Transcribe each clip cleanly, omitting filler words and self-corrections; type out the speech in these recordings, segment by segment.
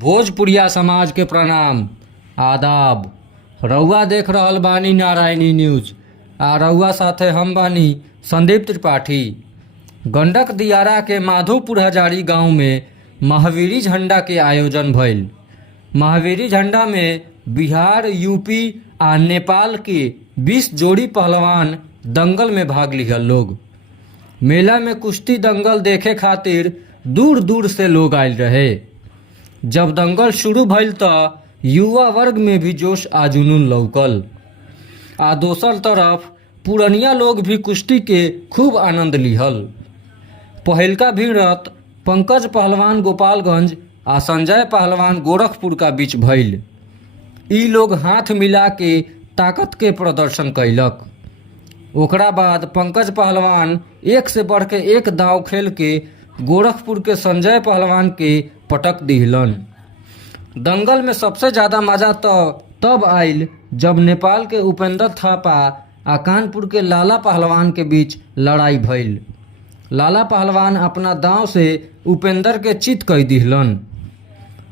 भोजपुरिया समाज के प्रणाम आदाब। रउआ देख रहल बानी नारायणी न्यूज आ रउआ साथे हम बानी संदीप त्रिपाठी। गंडक दियारा के माधोपुर हजारी गांव में महावीरी झंडा के आयोजन भइल। महावीरी झंडा में बिहार, यूपी आ नेपाल के 20 जोड़ी पहलवान दंगल में भाग लिहल लोग। मेला में कुश्ती दंगल देखे खातिर दूर दूर से लोग आयल रहे। जब दंगल शुरू भइल त युवा वर्ग में भी जोश आ जुनून लौकल आ दोसर तरफ पुरनिया लोग भी कुश्ती के खूब आनंद लिहल। पहिलका भिड़ंत पंकज पहलवान गोपालगंज आ संजय पहलवान गोरखपुर का बीच भइल। ई लोग हाथ मिला के ताकत के प्रदर्शन कैलक। ओकरा बाद पंकज पहलवान एक से बढ़ के एक दांव खेल के गोरखपुर के संजय पहलवान के पटक दिहलन। दंगल में सबसे ज़्यादा मज़ा तो तब आयल जब नेपाल के उपेंद्र थापा आ कानपुर के लाला पहलवान के बीच लड़ाई भइल। लाला पहलवान अपना दांव से उपेंद्र के चित कई दिहलन।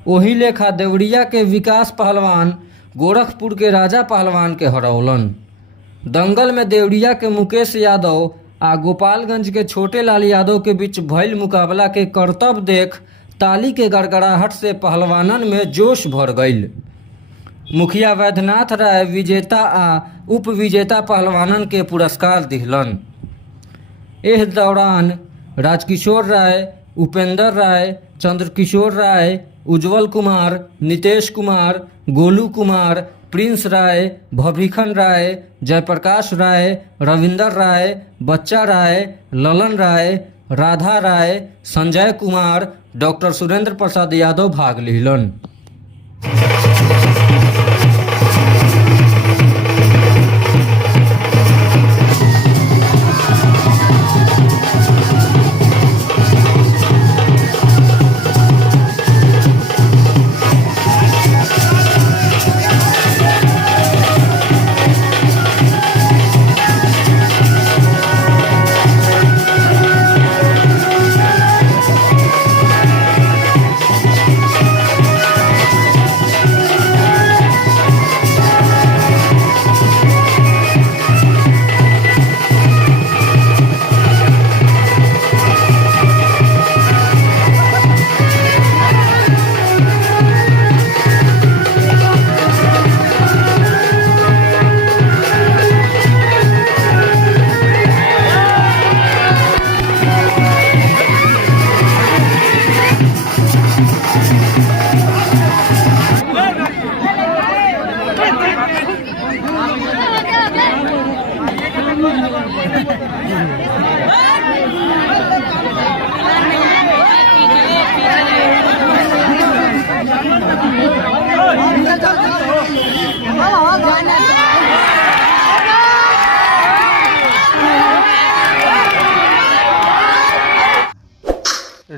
ओही लेखा देवरिया के विकास पहलवान गोरखपुर के राजा पहलवान के हरौलन। दंगल में देवरिया के मुकेश यादव आ गोपालगंज के छोटे लाल यादव के बीच भइल मुकाबला के करतब देख ताली के गड़गड़ाहट से पहलवानन में जोश भर गईल। मुखिया वैद्यनाथ राय विजेता आ उप विजेता पहलवानन के पुरस्कार दिहलन। एह दौरान राजकिशोर राय, उपेंद्र राय, चंद्रकिशोर राय, उज्जवल कुमार, नितेश कुमार, गोलू कुमार, प्रिंस राय, भभिखन राय, जयप्रकाश राय, रविंदर राय, बच्चा राय, ललन राय, राधा राय, संजय कुमार, डॉक्टर सुरेंद्र प्रसाद यादव भाग लिहलन।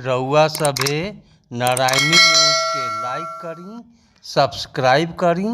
रउआ सभे नारायणी न्यूज के लाइक करी, सब्सक्राइब करी।